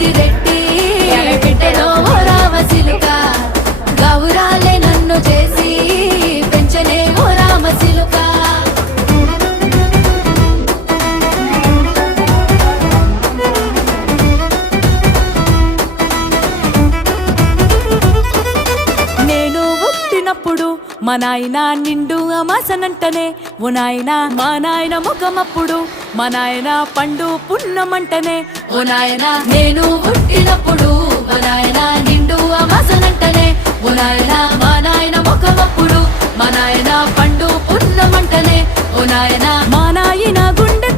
ముద్దిరెట్టి బిడ్డలో ఓ రామసిలుక గౌరాలే నన్ను చేసి పెంచనే ఓ రామసిలుక. నేను పుట్టినప్పుడు మా నాయన నిండు అమాసనంటనే ఓ నాయన, మా నాయన ముఖమప్పుడు మా నాయన పండు పున్నమంటనే ఓ నాయన. నేను పుట్టినప్పుడు మా నాయన నిండు అమాసనంటనే ఓ నాయన, మా నాయన ముఖమప్పుడు మా నాయన పండు పున్నమంటనే ఓ నాయన. మా నాయన గుండె